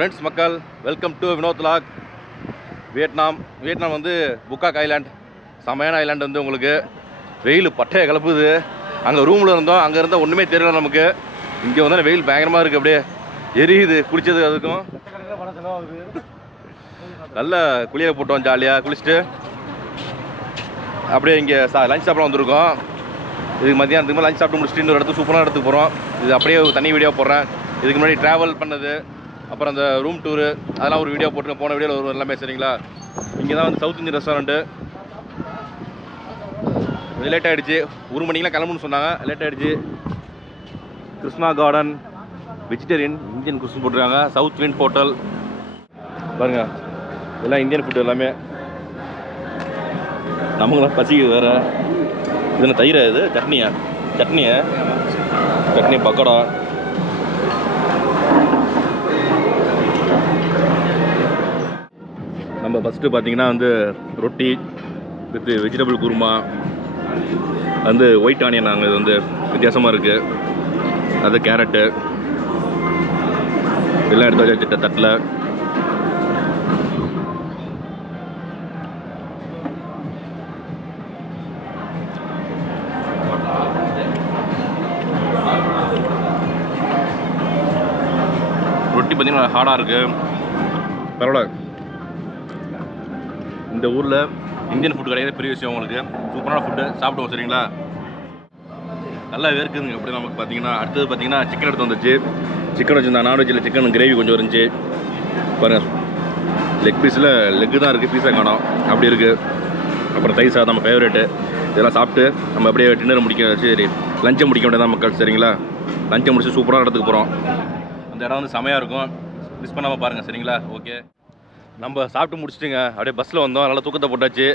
Friends மக்கள், welcome to Vinod log. Vietnam வந்து Phu Quoc island, செமையான ஐலாண்ட். வந்து உங்களுக்கு வெயில் பட்டையை கிளப்புது. அங்கே ரூமில் இருந்தோம், அங்கே இருந்தால் ஒன்றுமே தெரியல நமக்கு. இங்கே வந்து வெயில் பயங்கரமாக இருக்குது, அப்படியே எரியுது. குளித்தது அதுக்கும் நல்ல குளியலை போட்டோம், ஜாலியாக குளிச்சுட்டு அப்படியே இங்கே லஞ்ச் சாப்பிட வந்திருக்கோம். இதுக்கு மதியானத்துக்கு லஞ்ச் சாப்பிட்டு முடிச்சுட்டு இன்னொரு இடத்துக்கு சூப்பரான இடத்துக்கு போகிறோம். இது அப்படியே தனி வீடியோ போடுறேன். இதுக்கு முன்னாடி ட்ராவல் பண்ணது, அப்புறம் அந்த ரூம் டூரு, அதெல்லாம் ஒரு வீடியோ போட்டுருக்கேன். போன வீடியோவில் ஒரு எல்லாமே சரிங்களா. இங்கே தான் வந்து சவுத் இந்தியன் ரெஸ்டாரண்ட்டு. லேட் ஆகிடுச்சு, 1 மணிக்கெலாம் கிளம்புன்னு சொன்னாங்க. லேட் ஆகிடுச்சு. கிருஷ்ணா கார்டன் வெஜிடேரியன் இந்தியன் குஸ்ன்னு போட்டிருக்காங்க. சவுத் விண்ட் ஹோட்டல் பாருங்கள், எல்லாம் இந்தியன் ஃபுட்டு எல்லாமே. நமக்குலாம் பசிக்குது வேறு. இது என்ன தயிரா? இது சட்னி பக்கோடா. நம்ம ஃபஸ்ட்டு பார்த்தீங்கன்னா வந்து ரொட்டி வித் வெஜிடபிள் குருமா, வந்து ஒயிட் ஆனியன். நாங்கள் இது வந்து வித்தியாசமாக இருக்குது. அது கேரட்டு எல்லாம் எடுத்து வச்சுட்ட தட்டில். ரொட்டி பார்த்தீங்கன்னா ஹார்டாக இருக்குது, பரவாயில்ல. இந்த ஊரில் இந்தியன் ஃபுட்டு கிடையாது, பெரிய விஷயம். உங்களுக்கு சூப்பரான ஃபுட்டு சாப்பிடுவோம் சரிங்களா. நல்லா வேர்க்குதுங்க அப்படி நமக்கு. பார்த்தீங்கன்னா அடுத்தது பார்த்தீங்கன்னா சிக்கன் எடுத்து வந்துச்சு. சிக்கன் வச்சுருந்தா நான்வெஜ்ஜில் சிக்கன் கிரேவி கொஞ்சம் இருந்துச்சு பாருங்கள். லெக் பீஸில் லெக்கு தான் இருக்குது, பீஸாக காணோம், அப்படி இருக்குது. அப்புறம் தயிர் சாதம் நம்ம ஃபேவரேட்டு. இதெல்லாம் சாப்பிட்டு நம்ம அப்படியே டின்னர் முடிக்க, சரி லஞ்சை முடிக்க வேண்டியதான் மக்கள் சரிங்களா. லஞ்சை முடிச்சு சூப்பரான இடத்துக்கு போகிறோம். அந்த இடம் வந்து செமையாக இருக்கும், மிஸ் பண்ணாமல் பாருங்கள் சரிங்களா. ஓகே, நம்ம சாப்பிட்டு முடிச்சுட்டுங்க அப்படியே பஸ்ஸில் வந்தோம். நல்லா தூக்கத்தை போட்டாச்சு.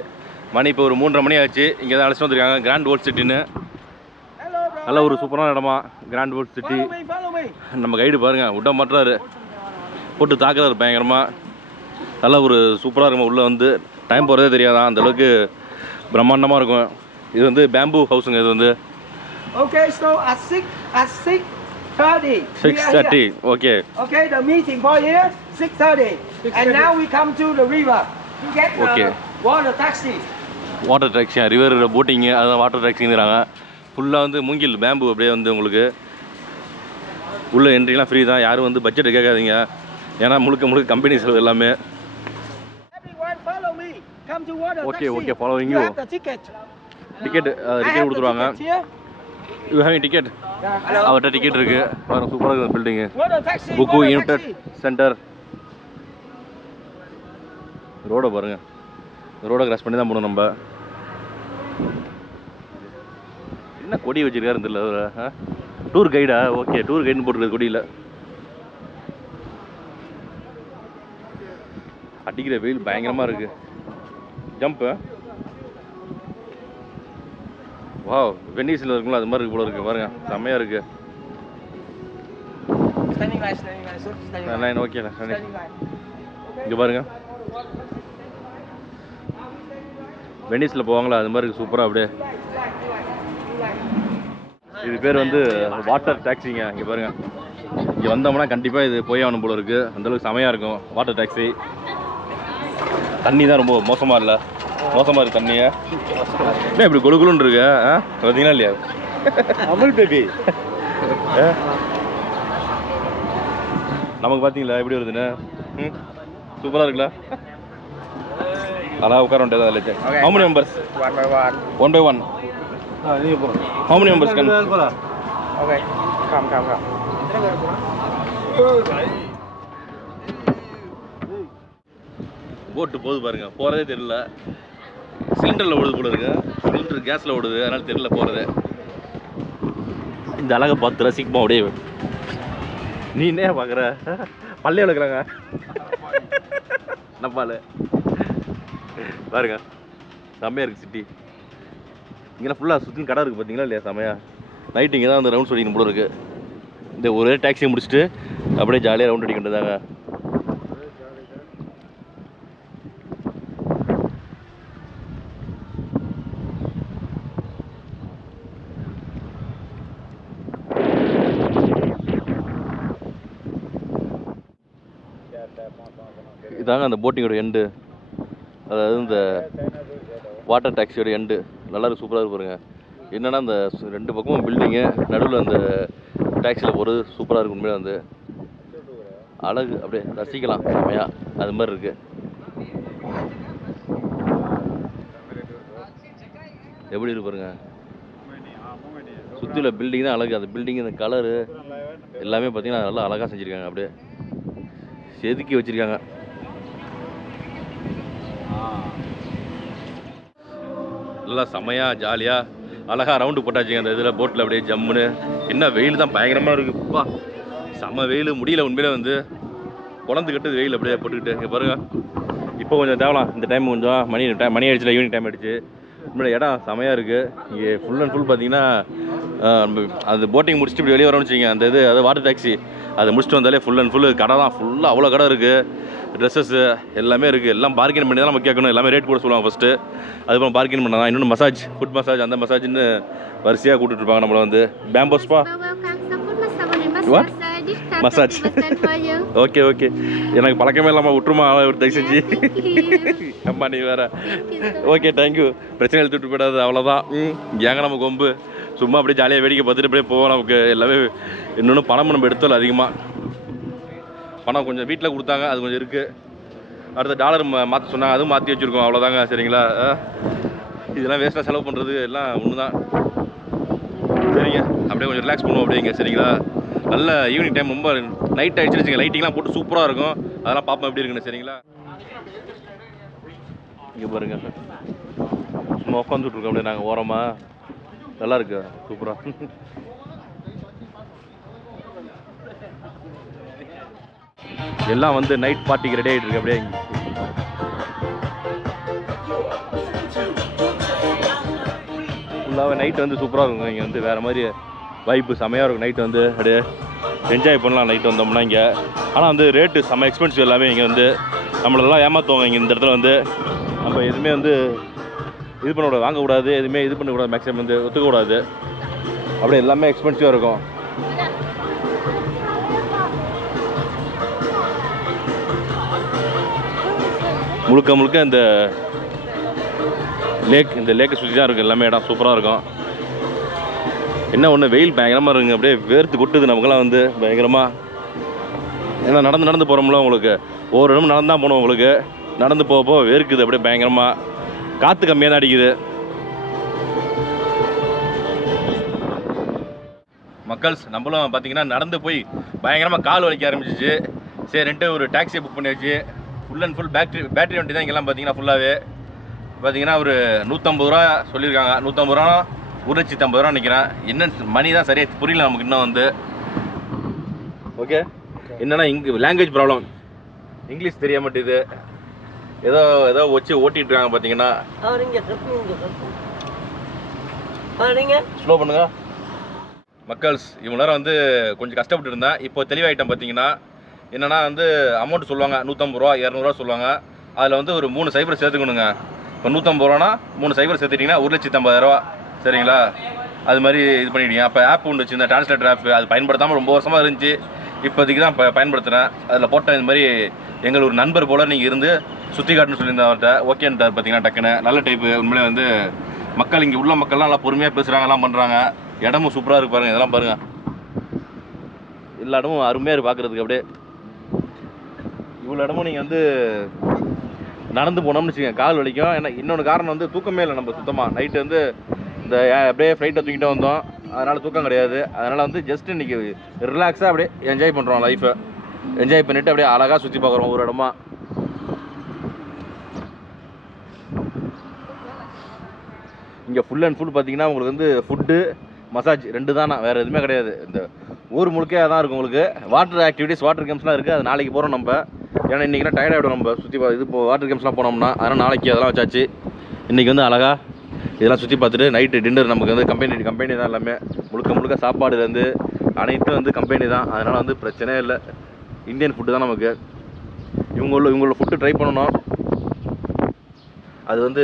மணி இப்போ ஒரு 3:30 மணி ஆச்சு. இங்கே தான் அழைச்சிட்டு வந்துருக்காங்க, கிராண்ட் ஓல்ட் சிட்டின்னு. நல்ல ஒரு சூப்பரான இடமா கிராண்ட் ஓல்ட் சிட்டி. நம்ம கைடு பாருங்கள், விட மாட்டுறாரு, போட்டு தாக்குறாரு பயங்கரமாக. நல்லா ஒரு சூப்பராக இருக்கும். உள்ளே வந்து டைம் போகிறதே தெரியாதான், அந்தளவுக்கு பிரம்மாண்டமாக இருக்கும். இது வந்து பேம்பு ஹவுஸுங்க. இது வந்து Okay, so at 6:30. 6:30. Okay. Okay, the meeting point here 6:30. And now we come to the river to get the water taxi. Water taxi, river boating, அதான் வாட்டர் டாக்ஸிங்கிறாங்க. ஃபுல்லாக வந்து மூங்கில் பேம்பு. அப்படியே வந்து உங்களுக்கு உள்ள என்ட்ரிலாம் ஃப்ரீ தான். யாரும் வந்து பட்ஜெட் கேட்காதீங்க, ஏன்னா முழுக்க கம்பெனி செலவு எல்லாமே. Everyone follow me. Come to water taxi. Okay, following you. Ticket கொடுத்துருவாங்க. You having ticket? அவர்கிட்ட டிக்கெட் இருக்குது பாருங்கள். சூப்பராக இருக்குது பில்டிங்கு. Book unit centre. ரோடை பாருங்கள், ரோடை கிராஸ் பண்ணி தான் போகணும் நம்ம. என்ன கொடி வச்சுருக்காரு தெரியல அவர். டூர் கைடா? ஓகே, டூர் கைடுன்னு போட்டுருக்குது கொடியில். அடிக்கிற வெயில் பயங்கரமாக இருக்குது. ஜம்ப்பு வாவ், வெனிஸில் இருக்குங்களா அது மாதிரி இருக்கு போல இருக்குது பாருங்க. செம்மையாக இருக்குது. ஓகே, இங்கே பாருங்க, வெனிஸில் போவாங்களா அது மாதிரி இருக்குது சூப்பராக. அப்படியே இது பேர் வந்து வாட்டர் டாக்ஸிங்க. இங்கே பாருங்கள், இங்கே வந்தோம்னா கண்டிப்பாக இது போய் ஆகணும் போல இருக்குது. அந்தளவுக்கு செமையாக இருக்கும் வாட்டர் டாக்ஸி. தண்ணி தான் ரொம்ப மோசமாக இருக்குது தண்ணியை. என்ன இப்படி கொழுக்குன்னு இருக்கு பார்த்தீங்களா இல்லையா? அமுல் பேபி நமக்கு பார்த்தீங்களா எப்படி வருதுன்னு? சூப்பராக இருக்குல்ல. அழகாக உட்கார வேண்டியதா இல்லை. How many members? One by one. How many members can? Okay, come. போட்டு போகுது பாருங்க, போகிறதே தெரியல. சிலிண்டரில் ஓடுது போல இருக்கு, சிலிண்டர் கேஸில் ஓடுது, அதனால தெரியல போகிறது. இந்த அழகை பார்த்து ரசிக்குமா அப்படியே. நீ என்ன பார்க்குற? பள்ளைய எடுக்கிறாங்க நம்மால் பாருங்க. செம்மையாக இருக்குது சிட்டி. இங்கே ஃபுல்லாக சுற்றி கடை இருக்குது பார்த்தீங்களா இல்லையா? செம்மையாக. நைட்டு இங்கே தான் வந்து ரவுண்ட் அடிக்கணும் போல இருக்குது. இந்த ஒரே டாக்ஸியை முடிச்சுட்டு அப்படியே ஜாலியாக ரவுண்ட் அடிக்க வேண்டியதாங்க. இதாங்க அந்த போட்டிங்கோட எண்டு, அதாவது இந்த வாட்டர் டாக்ஸியோட எண்டு. நல்லா இருக்கு, சூப்பராக இருக்கு பாருங்க. என்னன்னா அந்த 2 பக்கமும் பில்டிங்கு, நடுவில் அந்த டாக்ஸியில் போகிறது சூப்பராக இருக்கும். உண்மையிலே வந்து அழகு, அப்படியே ரசிக்கலாம் செமையாக. அது மாதிரி இருக்கு. எப்படி இருக்கு பாருங்க. சுற்றில பில்டிங் தான் அழகு. அந்த பில்டிங், இந்த கலரு எல்லாமே பார்த்தீங்கன்னா நல்லா அழகாக செஞ்சுருக்காங்க. அப்படியே செதுக்கி வச்சுருக்காங்க. நல்லா செமையாக ஜாலியாக அழகாக ரவுண்டு போட்டாச்சுங்க அந்த இதில் போட்டில். அப்படியே ஜம்முன்னு. என்ன வெயில் தான் பயங்கரமாக இருக்குப்பா, செம்ம வெயில். முடியல உண்மையிலே வந்து குழந்து கட்டுது வெயில் அப்படியே போட்டுக்கிட்டு. இங்கே பாருங்கள், இப்போ கொஞ்சம் தேவலாம். இந்த டைம் கொஞ்சம் மணி ஆயிடுச்சுல, ஈவினிங் டைம் ஆகிடுச்சு. உண்மையில இடம் செமையாக இருக்குது. இங்கே ஃபுல் அண்ட் ஃபுல் பார்த்தீங்கன்னா அது போட்டிங் முடிச்சுட்டு இப்படி வெளியே வரோம்னு வச்சுங்க. அந்த இது அது வாட்டர் டாக்ஸி அதை முடிச்சுட்டு வந்தாலே ஃபுல் அண்ட் ஃபுல்லு கடை தான். ஃபுல்லாக அவ்வளோ கடை இருக்குது. ட்ரெஸ்ஸஸ்ஸு எல்லாமே இருக்குது. எல்லாம் பார்கெயின் பண்ணி தான் நம்ம கேட்கணும். எல்லாமே ரேட் கூட சொல்லுவாங்க ஃபஸ்ட்டு. அதுக்கப்புறம் பார்கெயின் பண்ண தான். இன்னொன்று மசாஜ், ஃபுட் மசாஜ், அந்த மசாஜ்னு வரிசையாக கூப்பிட்டுருப்பாங்க நம்மளை வந்து. பேம்போ ஸ்பா, மசாஜ். ஓகே ஓகே, எனக்கு பழக்கமே இல்லாமல் விட்டுருமா தயவு செஞ்சு. அம்மா நீ வேறு. Okay thank you. பிரச்சனை எடுத்துகிட்டு போயிடாது, அவ்வளோதான். ஏங்க நம்ம கொம்பு சும்மா அப்படியே ஜாலியாக வேடிக்கை பார்த்துட்டு அப்படியே போவோம். நமக்கு எல்லாமே இன்னொன்று பணம் நம்ம எடுத்தோம் அதிகமாக. பணம் கொஞ்சம் வீட்டில் கொடுத்தாங்க, அது கொஞ்சம் இருக்குது. அடுத்த டாலர் மாற்ற சொன்னாங்க, அதுவும் மாற்றி வச்சுருக்கோம். அவ்வளோதாங்க. சரிங்களா, இதெல்லாம் வேஸ்ட்டாக செலவு பண்ணுறது எல்லாம் ஒன்று தான். சரிங்க, அப்படியே கொஞ்சம் ரிலாக்ஸ் பண்ணுவோம் அப்படிங்க. சரிங்களா, நல்ல ஈவினிங் டைம், ரொம்ப நைட் ஆகிடுச்சு வச்சுங்க. லைட்டிங்லாம் போட்டு சூப்பராக இருக்கும். அதெல்லாம் பார்ப்போம் எப்படி இருக்குன்னு. சரிங்களா, இங்கே பாருங்க, சும்மா உட்காந்துட்ருக்கோம் அப்படியே நாங்கள் ஓரமாக. நல்லா இருக்கு, சூப்பராக. எல்லாம் வந்து நைட் பார்ட்டிக்கு ரெடி ஆகிட்டு இருக்கு அப்படியே. ஃபுல்லாகவே நைட் வந்து சூப்பராக இருக்கும். இங்கே வந்து வேறு மாதிரி வைப்பு செமையாக இருக்கும். நைட் வந்து அப்படியே என்ஜாய் பண்ணலாம் நைட் வந்தோம்னா இங்கே. ஆனால் வந்து ரேட்டு செம்ம எக்ஸ்பென்சிவ் எல்லாமே. இங்கே வந்து நம்மளெல்லாம் ஏமாற்றுவாங்க. இங்கே இந்த இடத்துல வந்து நம்ம எதுவுமே வந்து இது பண்ணக்கூடாது, வாங்கக்கூடாது, எதுவுமே இது பண்ணக்கூடாது, மேக்ஸிமம் வந்து ஒத்துக்கக்கூடாது. அப்படியே எல்லாமே எக்ஸ்பென்சிவாக இருக்கும். முழுக்க முழுக்க இந்த லேக்கை சுற்றி தான் இருக்குது எல்லாமே. இடம் சூப்பராக இருக்கும். என்ன ஒன்று, வெயில் பயங்கரமாக இருக்குங்க. அப்படியே வேர்த்து கொட்டுது நமக்குலாம் வந்து பயங்கரமாக. ஏன்னா நடந்து போகிறோம்ல, உங்களுக்கு ஒவ்வொரு இடமும் நடந்து தான் போகணும். உங்களுக்கு நடந்து போக வேர்க்குது அப்படியே பயங்கரமாக. காற்று கம்மியாக தான் அடிக்குது. மக்கள்ஸ் நம்மளும் பார்த்தீங்கன்னா நடந்து போய் பயங்கரமாக கால் வலிக்க ஆரம்பிச்சிச்சு. சரின்ட்டு ஒரு டாக்ஸியை புக் பண்ணியாச்சு. ஃபுல் அண்ட் ஃபுல் பேட்டரி வண்டி தான் இங்கெல்லாம் பார்த்தீங்கன்னா. ஃபுல்லாகவே பார்த்தீங்கன்னா ஒரு 150 ரூபா சொல்லியிருக்காங்க. 150 ரூபா 1,50,000 ரூபா நிற்கிறேன். என்ன மணி தான் சரியாக புரியல நமக்கு இன்னும் வந்து. ஓகே, என்னென்னா இங்கே லாங்குவேஜ் ப்ராப்ளம், இங்கிலீஷ் தெரிய மாட்டேது. ஏதோ வச்சு ஓட்டிகிட்டு இருக்காங்க பார்த்தீங்கன்னா. ஸ்லோ பண்ணுங்க மக்கள்ஸ். இவ்வளோ நேரம் வந்து கொஞ்சம் கஷ்டப்பட்டு இருந்தேன். இப்போ தெளிவாகிட்டேன். பார்த்தீங்கன்னா என்னென்னா வந்து அமௌண்ட் சொல்லுவாங்க 150 ரூபா 200 ரூபா சொல்லுவாங்க. அதில் வந்து ஒரு 3 சைபர் சேர்த்துக்கணுங்க. இப்போ 150 ரூபானா 3 சைபர் சேர்த்துட்டிங்கன்னா 1,50,000 ரூபா. சரிங்களா, அது மாதிரி இது பண்ணிட்டீங்க. அப்போ ஆப் ஒன்று வச்சு, இந்த டிரான்ஸ்லேட்டர் ஆப், அது பயன்படுத்தாமல் ரொம்ப வருஷமாக இருந்துச்சு. இப்போதைக்கு தான் பயன்படுத்துகிறேன். அதில் போட்ட இந்த மாதிரி எங்கள் ஒரு நண்பர் போல் நீங்கள் இருந்து சுற்றி காட்டுன்னு சொல்லியிருந்தேன் அவர்கிட்ட. ஓகேன்ட்டார். பார்த்தீங்கன்னா டக்குன்னு நல்ல டைப்பு. உண்மையிலே வந்து மக்கள் இங்கே உள்ள மக்கள்லாம் நல்லா பொறுமையாக பேசுகிறாங்க, எல்லாம் பண்ணுறாங்க. இடமும் சூப்பராக இருக்கு பாருங்கள். இதெல்லாம் பாருங்கள், எல்லா இடமும் அருமையாக இருக்குது பார்க்குறதுக்கு. அப்படியே இவ்வளோ இடமும் நீங்கள் வந்து நடந்து போனோம்னு வச்சுக்கோங்க, கால் வலிக்கும். ஏன்னா இன்னொன்று காரணம் வந்து தூக்கமே இல்லை நம்ம சுத்தமாக. நைட்டு வந்து இந்த அப்படியே ஃப்ளைட்டை தூக்கிட்டு வந்தோம், அதனால் தூக்கம் கிடையாது. அதனால் வந்து ஜஸ்ட் இன்றைக்கி ரிலாக்ஸாக அப்படியே என்ஜாய் பண்ணுறோம் லைஃப்பை. என்ஜாய் பண்ணிவிட்டு அப்படியே அழகாக சுற்றி பார்க்குறோம் ஒரு இடமா. இங்கே ஃபுல் அண்ட் ஃபுல் பார்த்தீங்கன்னா உங்களுக்கு வந்து ஃபுட்டு, மசாஜ் 2 தானா, வேறு எதுவுமே கிடையாது. இந்த ஊர் முழுக்கே அதான் இருக்கும். உங்களுக்கு வாட்டர் ஆக்டிவிட்டீஸ், வாட்டர் கேம்ஸ்லாம் இருக்குது. அது நாளைக்கு போகிறோம் நம்ம. ஏன்னா இன்றைக்கெலாம் டயர்டாகிடும் நம்ம சுற்றி இது இப்போ வாட்டர் கேம்ஸ்லாம் போனோம்னா. அதனால் நாளைக்கு அதெல்லாம் வச்சாச்சு. இன்றைக்கி வந்து அழகாக இதெல்லாம் சுற்றி பார்த்துட்டு நைட்டு டின்னர் நமக்கு வந்து கம்பெனி தான் எல்லாமே. முழுக்க சாப்பாடுலேருந்து அனைத்தும் வந்து கம்பெனி தான். அதனால் வந்து பிரச்சனையே இல்லை. இந்தியன் ஃபுட்டு தான் நமக்கு. இவங்களோட ஃபுட்டு ட்ரை பண்ணணும். அது வந்து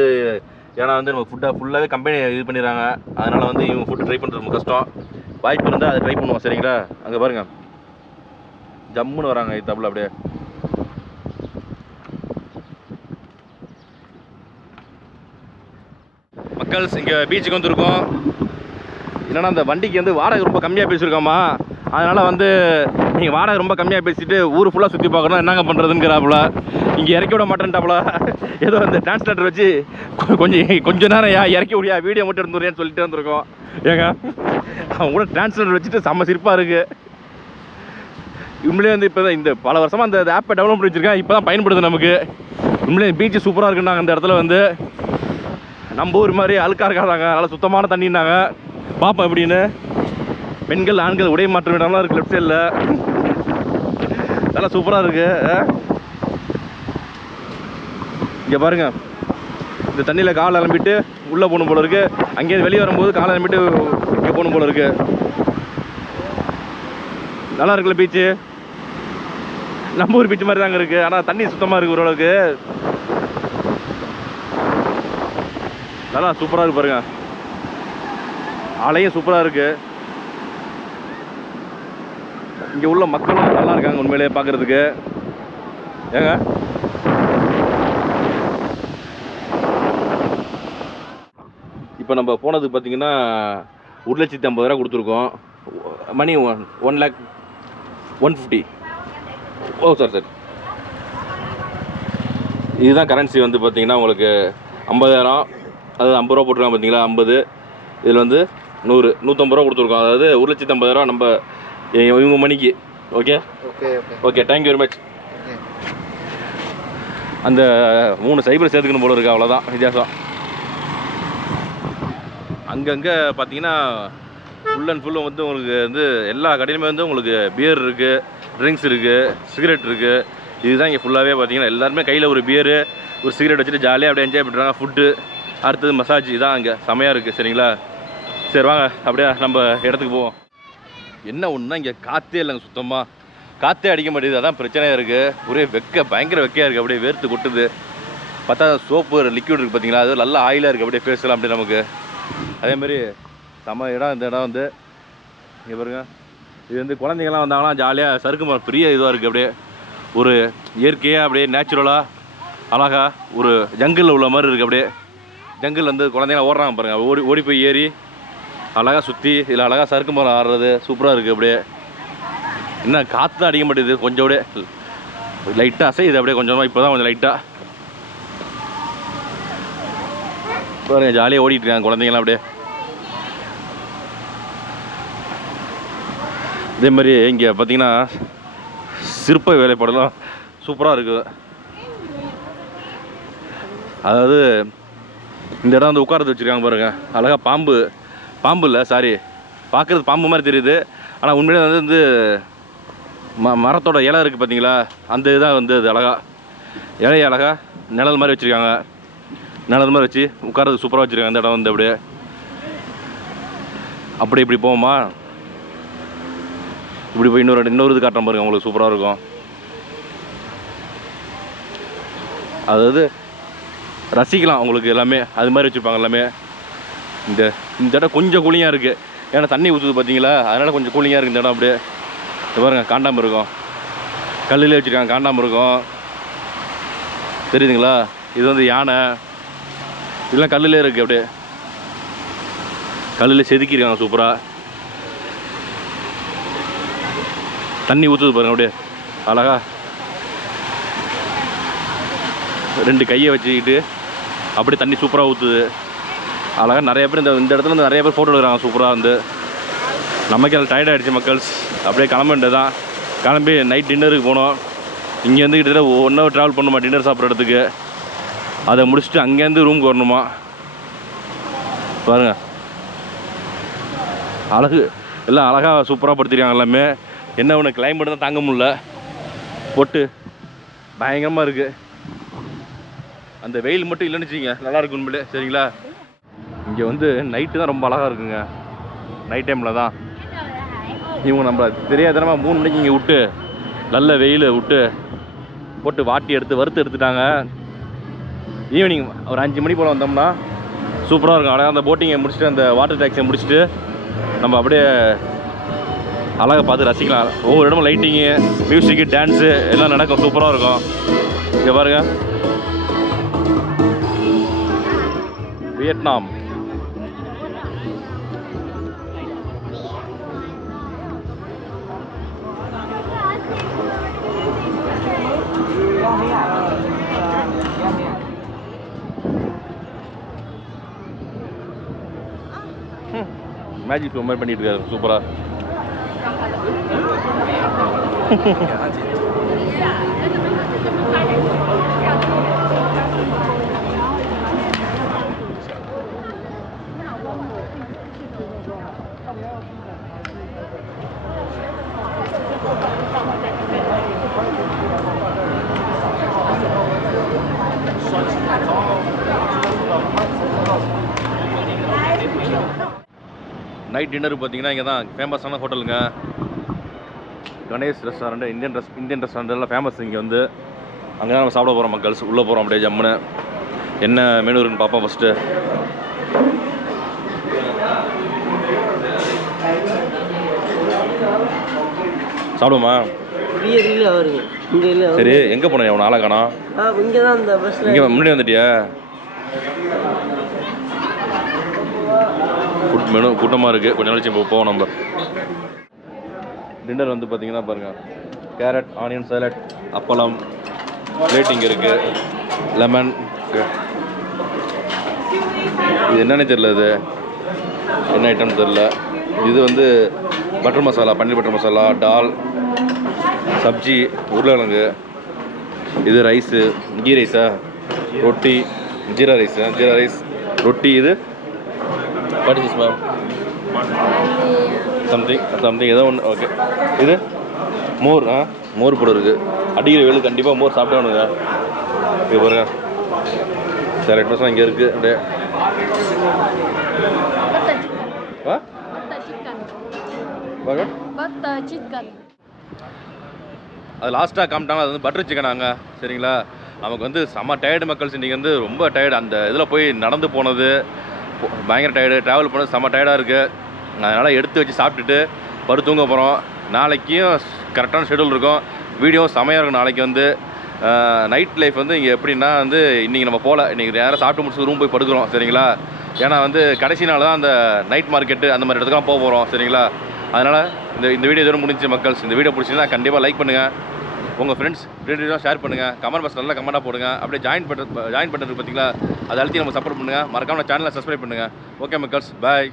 ஏன்னா வந்து நம்ம ஃபுல்லாகவே கம்பெனி இது பண்ணிடுறாங்க. அதனால் வந்து இவங்க ஃபுட்டு ட்ரை பண்ணுறது ரொம்ப கஷ்டம். வாய்ப்பு இருந்தால் அதை ட்ரை பண்ணுவோம். சரிங்களா, அங்கே பாருங்கள் ஜம்முன்னு வராங்க. இது தப்பில் அப்படியே மக்கள்ஸ் இங்கே பீச்சுக்கு வந்துருக்கோம். என்னன்னா அந்த வண்டிக்கு வந்து வாடகை ரொம்ப கம்மியாக பேசியிருக்கோமா, அதனால் வந்து நீங்கள் வாடகை ரொம்ப கம்மியாக பேசிட்டு ஊர் ஃபுல்லாக சுற்றி பார்க்கணும், என்னங்க பண்ணுறதுங்கிறாப்புல. இங்கே இறக்கி விட மாட்டேன்ட்டாப்புல. ஏதோ அந்த டிரான்ஸ்லேட்டர் வச்சு கொஞ்சம் நேரம் இறக்கி விடியா, வீடியோ மட்டும் எடுத்துறேன்னு சொல்லிட்டு வந்திருக்கோம். ஏங்க அவங்க கூட டிரான்ஸ்லேட்டர் வச்சுட்டு செம்ம சிரிப்பாக இருக்குது. உண்மையிலே வந்து இப்போ தான் இந்த பல வருஷமாக அந்த ஆப்பை டெவலப் பண்ணி வச்சுருக்கேன், இப்போ தான் பயன்படுது நமக்கு. உண்மையிலே பீச்சு சூப்பராக இருக்குன்னாங்க. அந்த இடத்துல வந்து நம்ம ஊர் மாதிரி அழுக்காக இருக்காதாங்க, நல்லா சுத்தமான தண்ணின்னாங்க. பார்ப்போம் எப்படின்னு. பெண்கள் ஆண்கள் உடை மாற்ற விடாமலாம் இருக்குது லெஃப்ட் சைடில். நல்லா சூப்பராக இருக்குது. இங்கே பாருங்க, இந்த தண்ணியில் காலை அலம்பிட்டு உள்ளே போகணும் போல இருக்குது. அங்கேயிருந்து வெளியே வரும்போது காலை அலம்பிட்டு இங்கே போகணும் போல இருக்குது. நல்லா இருக்குல்ல பீச்சு, நம்ம ஊர் பீச்சு மாதிரி தாங்க இருக்குது. ஆனால் தண்ணி சுத்தமாக இருக்குது ஓரளவுக்கு. நல்லா சூப்பராக இருக்கு பாருங்க, அலையும் சூப்பராக இருக்குது. இங்கே உள்ள மக்களும் நல்லா இருக்காங்க உண்மையிலேயே பார்க்குறதுக்கு. ஏங்க இப்போ நம்ம போனது பார்த்தீங்கன்னா 1,50,000 கொடுத்துருக்கோம். மணி 1,150,000. ஓ சார் இதுதான் கரன்சி வந்து பார்த்தீங்கன்னா உங்களுக்கு 50,000, அது 50 ரூபா போட்டுருக்காங்க பார்த்தீங்களா, 50. இதில் வந்து 100, 150 ரூபா கொடுத்துருக்கோம். அதாவது 1,50,000 நம்ம இவங்க மணிக்கு. Okay okay, thank you very much. அந்த 3 சைபர் சேர்த்துக்கணும் போல இருக்குது, அவ்வளோதான் வித்தியாசம். அங்கங்கே பார்த்தீங்கன்னா ஃபுல் அண்ட் ஃபுல்லும் வந்து உங்களுக்கு வந்து எல்லா கடையிலுமே வந்து உங்களுக்கு பியர் இருக்குது, ட்ரிங்க்ஸ் இருக்குது, சிகரெட் இருக்குது. இதுதான் இங்கே ஃபுல்லாகவே பார்த்தீங்கன்னா எல்லாருமே கையில் ஒரு பியரு ஒரு சிகரெட் வச்சுட்டு ஜாலியாக அப்படியே என்ஜாய் பண்ணுறாங்க. ஃபுட்டு, அடுத்தது மசாஜ், இதான் அங்கே செமையாக இருக்குது. சரிங்களா, சரி வாங்க அப்படியே நம்ம இடத்துக்கு போவோம். என்ன ஒன்றுனா இங்கே காற்றே இல்லைங்க, சுத்தமாக காற்றே அடிக்க மாட்டேங்குது. அதான் பிரச்சனையாக இருக்குது. ஒரே பயங்கர வெக்கையாக இருக்குது, அப்படியே வேர்த்து கொட்டுது. பார்த்தா சோப்பு லிக்விட் இருக்குது பார்த்தீங்களா, அது நல்லா ஆயிலாக இருக்குது. அப்படியே பேசலாம் அப்படியே நமக்கு. அதேமாதிரி செம்ம இடம் இந்த இடம் வந்து. இங்கே பாருங்க, இது வந்து குழந்தைங்கள்லாம் வந்தாங்கன்னா ஜாலியாக சறுக்கு மரம் பெரிய இதுவாக இருக்குது. அப்படியே ஒரு இயற்கையாக அப்படியே நேச்சுரலாக அழகாக ஒரு ஜங்கிளில் உள்ள மாதிரி இருக்குது. அப்படியே ஜங்கிள் வந்து குழந்தைங்களாம் ஓடுறாங்க பாருங்கள், ஓடி போய் ஏறி அழகாக சுற்றி இதில் அழகாக சறுக்கு மரம் ஆடுறது சூப்பராக இருக்குது. அப்படியே என்ன காற்று தான் அடிக்க மாட்டேது, கொஞ்சம் அப்படியே லைட்டாக அசையுது அப்படியே கொஞ்சமாக. இப்போ தான் கொஞ்சம் லைட்டாக பாருங்கள், ஜாலியாக ஓடிட்டு இருக்காங்க குழந்தைங்களாம் அப்படியே. இதே மாதிரி இங்கே பார்த்தீங்கன்னா சிற்ப வேலைப்பாடெல்லாம் சூப்பராக இருக்குது. அதாவது இந்த இடம் வந்து உட்காரது வச்சுருக்காங்க பாருங்கள், அழகாக பாம்பு இல்லை சாரி, பார்க்குறது பாம்பு மாதிரி தெரியுது. ஆனால் உண்மையிலே வந்து மரத்தோட இலை இருக்குது பார்த்தீங்களா, அந்த இதுதான் வந்து அது அழகாக இலையை அழகாக நிழல் மாதிரி வச்சுருக்காங்க. நிழல் மாதிரி வச்சு உட்காரது சூப்பராக வச்சுருக்காங்க. அந்த இடம் வந்து அப்படியே அப்படி இப்படி போவோமா, இப்படி போய் இன்னொரு இது காட்டுற பாருங்க, உங்களுக்கு சூப்பராக இருக்கும். அதாவது ரசிக்கலாம் உங்களுக்கு எல்லாமே, அது மாதிரி வச்சுருப்பாங்க எல்லாமே. இந்த இடம் கொஞ்சம் கூலிங்காக இருக்குது, ஏன்னா தண்ணி ஊற்றுது பார்த்தீங்களா, அதனால் கொஞ்சம் கூலிங்காக இருக்குது இந்த இடம். அப்படியே பாருங்க, காண்டாமல் இருக்கும், கல்லில் வச்சுருக்காங்க, காண்டாமல் இருக்கும். தெரியுதுங்களா, இது வந்து யானை, இதெல்லாம் கல்லிலே இருக்குது. அப்படியே கல்லில் செதுக்கியிருக்காங்க சூப்பராக. தண்ணி ஊற்றுது பாருங்க, அப்படியே அழகா 2 கையை வச்சுக்கிட்டு அப்படியே தண்ணி சூப்பராக ஊற்றுது அழகாக. நிறைய பேர் இந்த இடத்துல வந்து நிறைய பேர் ஃபோட்டோ எடுக்கிறாங்க சூப்பராக. வந்து நமக்கு அது டயர்ட் ஆகிடுச்சு மக்கள்ஸ், அப்படியே கிளம்ப வேண்டியது தான். கிளம்பி நைட் டின்னருக்கு போனோம். இங்கேருந்து கிட்டத்தட்ட 1 ஹவர் ட்ராவல் பண்ணுமா டின்னர் சாப்பிட்ற இடத்துக்கு. அதை முடிச்சுட்டு அங்கேருந்து ரூமுக்கு வரணுமா. பாருங்கள் அழகு, எல்லாம் அழகாக சூப்பராக படுத்திருக்காங்க எல்லாமே. என்ன ஒன்று கிளைமேட் தான் தாங்க முடியல, போட்டு பயங்கரமாக இருக்குது. அந்த வெயில் மட்டும் இல்லைன்னு வச்சுக்கிங்க, நல்லா இருக்கும் உண்மையிலே. சரிங்களா, இங்கே வந்து நைட்டு தான் ரொம்ப அழகாக இருக்குங்க. நைட் டைமில் தான் இவங்க நம்ம தெரியாதனமா 3 மணிக்கு இங்கே விட்டு நல்ல வெயில் விட்டு போட்டு வாட்டி வறுத்து எடுத்துட்டாங்க. ஈவினிங் ஒரு 5 மணி போல் வந்தோம்னா சூப்பராக இருக்கும். அழகாக அந்த போட்டிங்கை முடிச்சுட்டு அந்த வாட்டர் டேக்ஸை முடிச்சுட்டு நம்ம அப்படியே அழகாக பார்த்து ரசிக்கலாம். ஒவ்வொரு இடமும் லைட்டிங்கு, மியூசிக்கு, டான்ஸு எல்லாம் நடக்கும், சூப்பராக இருக்கும். இங்கே பாருங்கள், வியட்நாம் மேஜிக் ஷோ மாதிரி பண்ணிட்டு இருக்காரு சூப்பராக. நைட் டின்னருக்கு பார்த்தீங்கன்னா இங்கே தான் ஃபேமஸான ஹோட்டலுங்க, கணேஷ் ரெஸ்டாரண்ட். இந்தியன் ரெஸ்டாரண்ட் எல்லாம் ஃபேமஸ் இங்கே வந்து. அங்கே தான் நம்ம சாப்பிட போகிறோம் மக்கள்ஸ். உள்ளே போகிறோம் அப்படியே ஜம்முன்னு. என்ன மெனு இருக்குன்னு பார்ப்போம் ஃபஸ்ட்டு. சாப்பிடுமா? சரி, எங்கே போனேன் உன் ஆளை காணோம்? இங்கே முன்னாடி வந்துட்டியா? ஃபுட் மெனு கூட்டமாக இருக்குது, கொஞ்சம் நாளைக்கு போவோம் நம்ம. டின்னர் வந்து பார்த்தீங்கன்னா பாருங்கள், கேரட் ஆனியன் சாலட், அப்பளம், பிளேட்டிங் இருக்குது, லெமன். இது என்னன்னு தெரியல, இது என்ன ஐட்டம் தெரில. இது வந்து பட்டர் மசாலா, பன்னீர் பட்டர் மசாலா, டால், சப்ஜி, உருளைக்கிழங்கு. இது ரைஸு, கீ ரைஸா, ரொட்டி, ஜீரா ரைஸ், ரொட்டி. இது வாட் இஸ் மேம்? சம்திங் ஏதோ ஒன்று. ஓகே, இது மோர். மோர் போட இருக்குது. அடிக்கிற வேலு கண்டிப்பாக மோர் சாப்பிட்டானுங்க. இது பாருங்க, சார் 8 வருஷம் இங்கே இருக்குது அப்படியே. அது லாஸ்ட்டாக காமிட்டாங்க, அது வந்து பட்டர் சிக்கனாங்க. சரிங்களா, நமக்கு வந்து செம்ம டயர்டு மக்கள்ஸ். இன்றைக்கி வந்து ரொம்ப டயர்டு. அந்த இதில் போய் நடந்து போனது பயங்கர டயர்டு, ட்ராவல் பண்ணது செம்ம டயர்டாக இருக்குது. அதனால் எடுத்து வச்சு சாப்பிட்டுட்டு படுத்துங்க போகிறோம். நாளைக்கும் கரெக்டான ஷெடியூல் இருக்கும், வீடியோ செமையாக இருக்கும். நாளைக்கு வந்து நைட் லைஃப் வந்து இங்கே எப்படின்னா வந்து இன்றைக்கி நம்ம போகல, இன்றைக்கி நேராக சாப்பிட்டு முடிச்சு ரூம் போய் படுக்கிறோம். சரிங்களா, ஏன்னா வந்து கடைசி நாள் தான் அந்த நைட் மார்க்கெட்டு அந்த மாதிரி இடத்துக்குலாம் போக போகிறோம். சரிங்களா, அதனால் இந்த வீடியோ எதுவும் முடிஞ்சு மக்கள்ஸ். இந்த வீடியோ பிடிச்சிங்கன்னா கண்டிப்பாக லைக் பண்ணுங்கள், உங்கள் ஃப்ரெண்ட்ஸ் ரிலேட்டிவ்லாம் ஷேர் பண்ணுங்கள், கமெண்ட் பாக்ஸ் நல்லா கமெண்ட்டாக போடுங்க. அப்படியே ஜாயின் பண்ணுறது பார்த்தீங்களா, அதை அழுத்தி நம்ம சப்போர்ட் பண்ணுங்கள். மறக்காம சேனலை சப்ஸ்கிரைப் பண்ணுங்கள். ஓகே மக்கள்ஸ், பாய்.